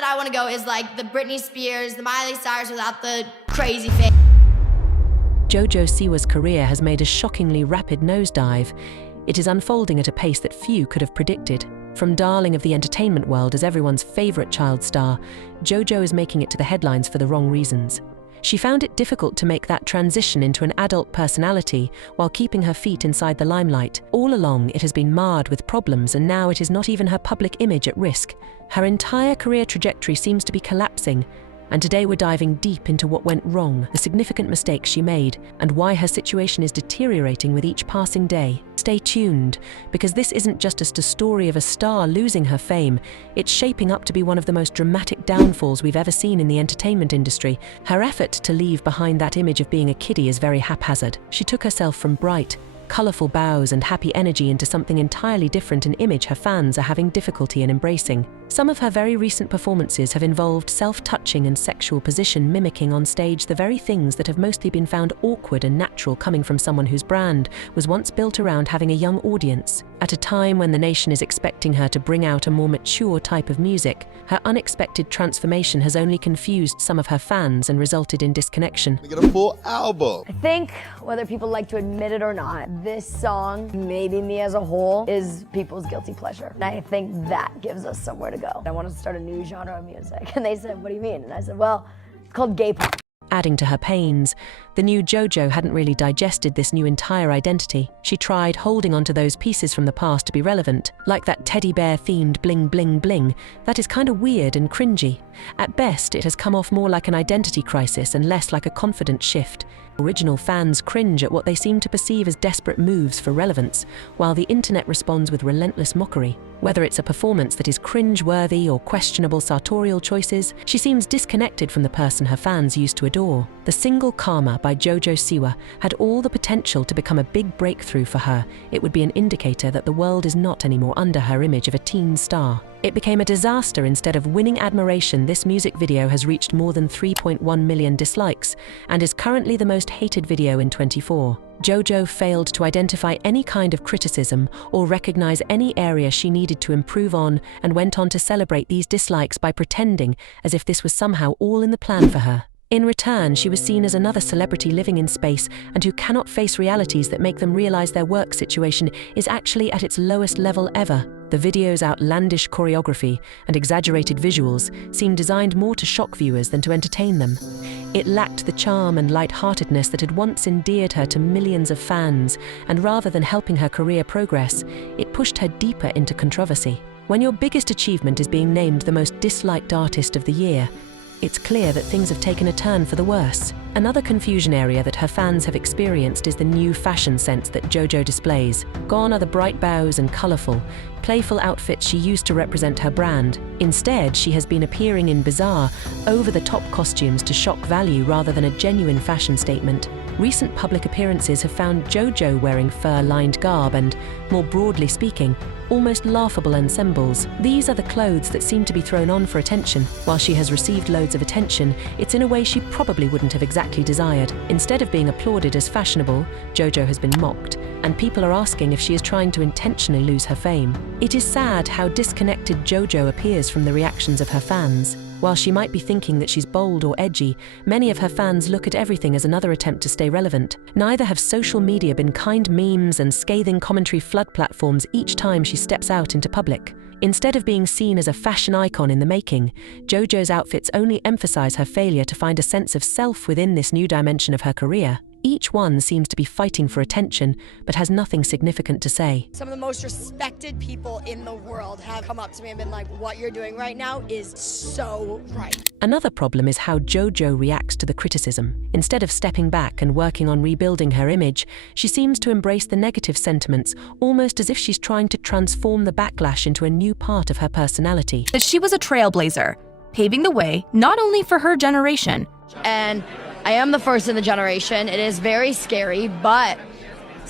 that I want to go is like the Britney Spears, the Miley Cyrus without the crazy face. JoJo Siwa's career has made a shockingly rapid nosedive. It is unfolding at a pace that few could have predicted. From darling of the entertainment world as everyone's favorite child star, JoJo is making it to the headlines for the wrong reasons. She found it difficult to make that transition into an adult personality while keeping her feet inside the limelight. All along, it has been marred with problems, and now it is not even her public image at risk. Her entire career trajectory seems to be collapsing, and today we're diving deep into what went wrong, the significant mistakes she made, and why her situation is deteriorating with each passing day. Stay tuned, because this isn't just a story of a star losing her fame. It's shaping up to be one of the most dramatic downfalls we've ever seen in the entertainment industry. Her effort to leave behind that image of being a kiddie is very haphazard. She took herself from bright, colourful bows and happy energy into something entirely different, an image her fans are having difficulty in embracing. Some of her very recent performances have involved self-touching and sexual position mimicking on stage, the very things that have mostly been found awkward and natural coming from someone whose brand was once built around having a young audience. At a time when the nation is expecting her to bring out a more mature type of music, her unexpected transformation has only confused some of her fans and resulted in disconnection. They get a full album. I think, whether people like to admit it or not, this song, maybe me as a whole, is people's guilty pleasure. And I think that gives us somewhere to go. I wanted to start a new genre of music. And they said, what do you mean? And I said, well, it's called gay pop. Adding to her pains, the new JoJo hadn't really digested this new entire identity. She tried holding onto those pieces from the past to be relevant, like that teddy bear themed bling bling bling. That is kind of weird and cringy. At best, it has come off more like an identity crisis and less like a confident shift. Original fans cringe at what they seem to perceive as desperate moves for relevance, while the internet responds with relentless mockery. Whether it's a performance that is cringe-worthy or questionable sartorial choices, she seems disconnected from the person her fans used to adore. The single Karma by JoJo Siwa had all the potential to become a big breakthrough for her. It would be an indicator that the world is not anymore under her image of a teen star. It became a disaster. Instead of winning admiration, this music video has reached more than 3.1 million dislikes and is currently the most hated video in 2024. JoJo failed to identify any kind of criticism or recognize any area she needed to improve on, and went on to celebrate these dislikes by pretending as if this was somehow all in the plan for her. In return, she was seen as another celebrity living in space and who cannot face realities that make them realize their work situation is actually at its lowest level ever. The video's outlandish choreography and exaggerated visuals seemed designed more to shock viewers than to entertain them. It lacked the charm and lightheartedness that had once endeared her to millions of fans, and rather than helping her career progress, it pushed her deeper into controversy. When your biggest achievement is being named the most disliked artist of the year, it's clear that things have taken a turn for the worse. Another confusion area that her fans have experienced is the new fashion sense that JoJo displays. Gone are the bright bows and colourful, playful outfits she used to represent her brand. Instead, she has been appearing in bizarre, over-the-top costumes to shock value rather than a genuine fashion statement. Recent public appearances have found JoJo wearing fur-lined garb and, more broadly speaking, almost laughable ensembles. These are the clothes that seem to be thrown on for attention. While she has received loads of attention, it's in a way she probably wouldn't have exactly desired. Instead of being applauded as fashionable, JoJo has been mocked, and people are asking if she is trying to intentionally lose her fame. It is sad how disconnected JoJo appears from the reactions of her fans. While she might be thinking that she's bold or edgy, many of her fans look at everything as another attempt to stay relevant. Neither have social media been kind memes and scathing commentary flood platforms each time she steps out into public. Instead of being seen as a fashion icon in the making, JoJo's outfits only emphasize her failure to find a sense of self within this new dimension of her career. Each one seems to be fighting for attention, but has nothing significant to say. Some of the most respected people in the world have come up to me and been like, what you're doing right now is so right. Another problem is how JoJo reacts to the criticism. Instead of stepping back and working on rebuilding her image, she seems to embrace the negative sentiments, almost as if she's trying to transform the backlash into a new part of her personality. She was a trailblazer, paving the way not only for her generation. And I am the first in the generation. It is very scary, but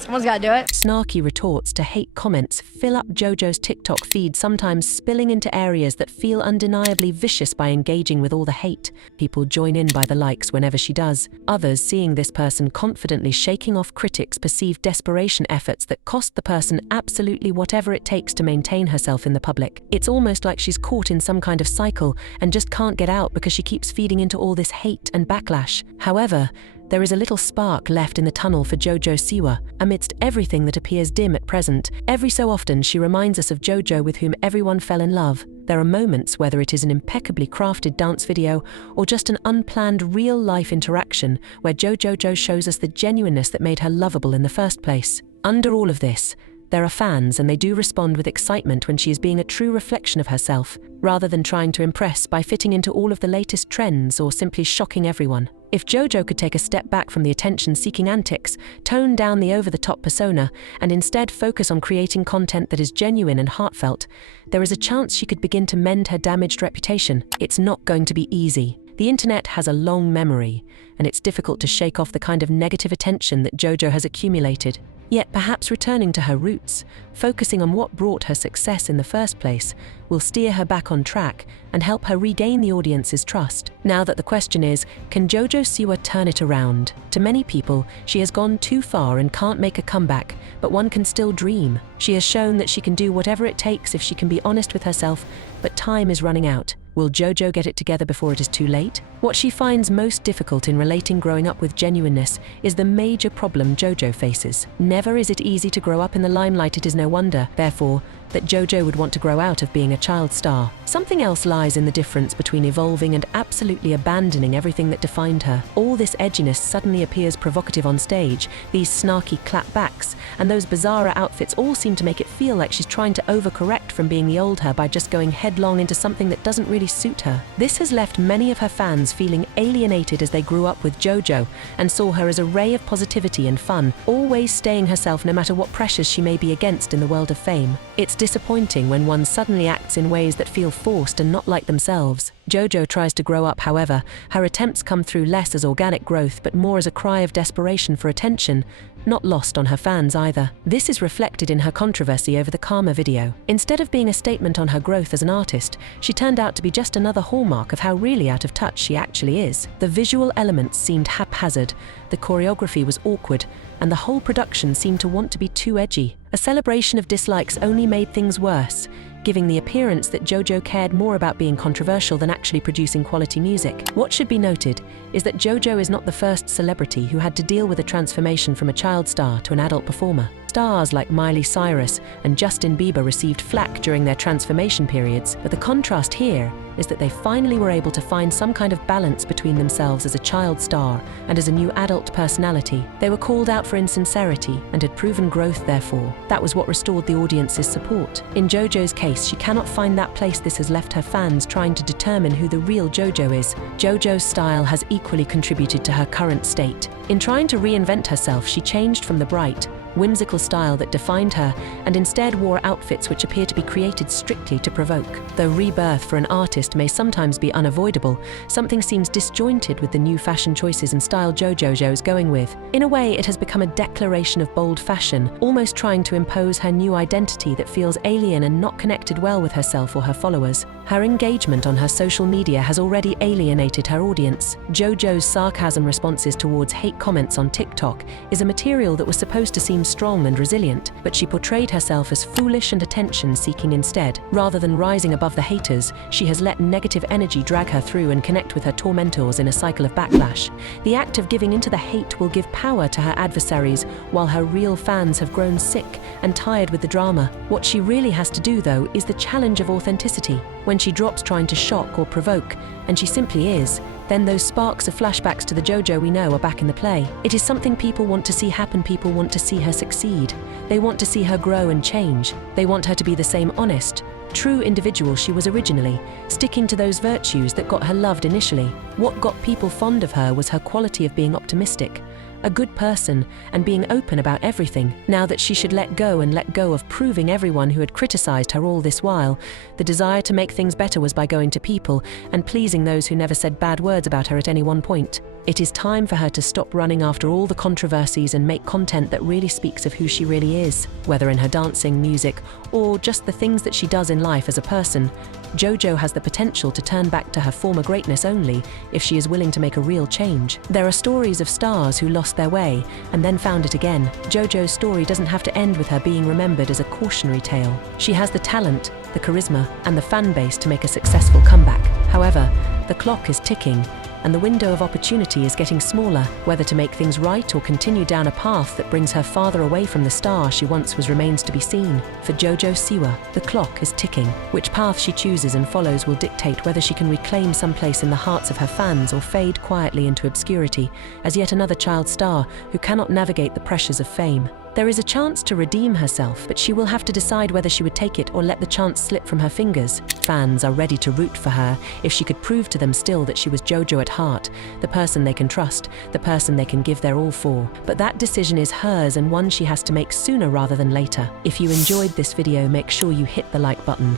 Someone's gotta do it. Snarky retorts to hate comments fill up JoJo's TikTok feed, sometimes spilling into areas that feel undeniably vicious by engaging with all the hate. People join in by the likes whenever she does. Others, seeing this person confidently shaking off critics' perceived desperation efforts that cost the person absolutely whatever it takes to maintain herself in the public. It's almost like she's caught in some kind of cycle and just can't get out because she keeps feeding into all this hate and backlash. However, there is a little spark left in the tunnel for JoJo Siwa. Amidst everything that appears dim at present, every so often she reminds us of JoJo with whom everyone fell in love. There are moments, whether it is an impeccably crafted dance video or just an unplanned real-life interaction, where JoJo shows us the genuineness that made her lovable in the first place. Under all of this, there are fans, and they do respond with excitement when she is being a true reflection of herself, rather than trying to impress by fitting into all of the latest trends or simply shocking everyone. If JoJo could take a step back from the attention-seeking antics, tone down the over-the-top persona, and instead focus on creating content that is genuine and heartfelt, there is a chance she could begin to mend her damaged reputation. It's not going to be easy. The internet has a long memory, and it's difficult to shake off the kind of negative attention that JoJo has accumulated. Yet perhaps returning to her roots, focusing on what brought her success in the first place, will steer her back on track and help her regain the audience's trust. Now that the question is, can JoJo Siwa turn it around? To many people, she has gone too far and can't make a comeback, but one can still dream. She has shown that she can do whatever it takes if she can be honest with herself, but time is running out. Will JoJo get it together before it is too late? What she finds most difficult in relating growing up with genuineness is the major problem JoJo faces. Never is it easy to grow up in the limelight. It is no wonder, therefore, that JoJo would want to grow out of being a child star. Something else lies in the difference between evolving and absolutely abandoning everything that defined her. All this edginess suddenly appears provocative on stage, these snarky clapbacks, and those bizarre outfits all seem to make it feel like she's trying to overcorrect from being the old her by just going headlong into something that doesn't really suit her. This has left many of her fans feeling alienated as they grew up with JoJo and saw her as a ray of positivity and fun, always staying herself no matter what pressures she may be against in the world of fame. It's disappointing when one suddenly acts in ways that feel forced and not like themselves. JoJo tries to grow up, however. Her attempts come through less as organic growth but more as a cry of desperation for attention, not lost on her fans either. This is reflected in her controversy over the Karma video. Instead of being a statement on her growth as an artist, she turned out to be just another hallmark of how really out of touch she actually is. The visual elements seemed haphazard, the choreography was awkward, and the whole production seemed to want to be too edgy. A celebration of dislikes only made things worse, giving the appearance that JoJo cared more about being controversial than actually producing quality music. What should be noted is that JoJo is not the first celebrity who had to deal with a transformation from a child star to an adult performer. Stars like Miley Cyrus and Justin Bieber received flack during their transformation periods, but the contrast here is that they finally were able to find some kind of balance between themselves as a child star and as a new adult personality. They were called out for insincerity and had proven growth therefore. That was what restored the audience's support. In JoJo's case, she cannot find that place. This has left her fans trying to determine who the real JoJo is. JoJo's style has equally contributed to her current state. In trying to reinvent herself, she changed from the bright, whimsical style that defined her and instead wore outfits which appear to be created strictly to provoke. Though rebirth for an artist may sometimes be unavoidable, something seems disjointed with the new fashion choices and style JoJo is going with. In a way, it has become a declaration of bold fashion, almost trying to impose her new identity that feels alien and not connected well with herself or her followers. Her engagement on her social media has already alienated her audience. JoJo's sarcasm responses towards hate comments on TikTok is a material that was supposed to seem strong and resilient, but she portrayed herself as foolish and attention-seeking instead. Rather than rising above the haters, she has let negative energy drag her through and connect with her tormentors in a cycle of backlash. The act of giving into the hate will give power to her adversaries, while her real fans have grown sick and tired with the drama. What she really has to do, though, is the challenge of authenticity. When she drops trying to shock or provoke, and she simply is, then those sparks of flashbacks to the JoJo we know are back in the play. It is something people want to see happen. People want to see her succeed. They want to see her grow and change. They want her to be the same honest, true individual she was originally, sticking to those virtues that got her loved initially. What got people fond of her was her quality of being optimistic, a good person, and being open about everything. Now that she should let go of proving everyone who had criticized her all this while, the desire to make things better was by going to people and pleasing those who never said bad words about her at any one point. It is time for her to stop running after all the controversies and make content that really speaks of who she really is. Whether in her dancing, music, or just the things that she does in life as a person, JoJo has the potential to turn back to her former greatness only if she is willing to make a real change. There are stories of stars who lost their way and then found it again. JoJo's story doesn't have to end with her being remembered as a cautionary tale. She has the talent, the charisma, and the fan base to make a successful comeback. However, the clock is ticking, and the window of opportunity is getting smaller. Whether to make things right or continue down a path that brings her farther away from the star she once was remains to be seen. For JoJo Siwa, the clock is ticking. Which path she chooses and follows will dictate whether she can reclaim some place in the hearts of her fans or fade quietly into obscurity as yet another child star who cannot navigate the pressures of fame. There is a chance to redeem herself, but she will have to decide whether she would take it or let the chance slip from her fingers. Fans are ready to root for her if she could prove to them still that she was JoJo at heart, the person they can trust, the person they can give their all for. But that decision is hers and one she has to make sooner rather than later. If you enjoyed this video, make sure you hit the like button.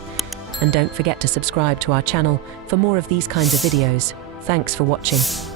And don't forget to subscribe to our channel for more of these kinds of videos. Thanks for watching.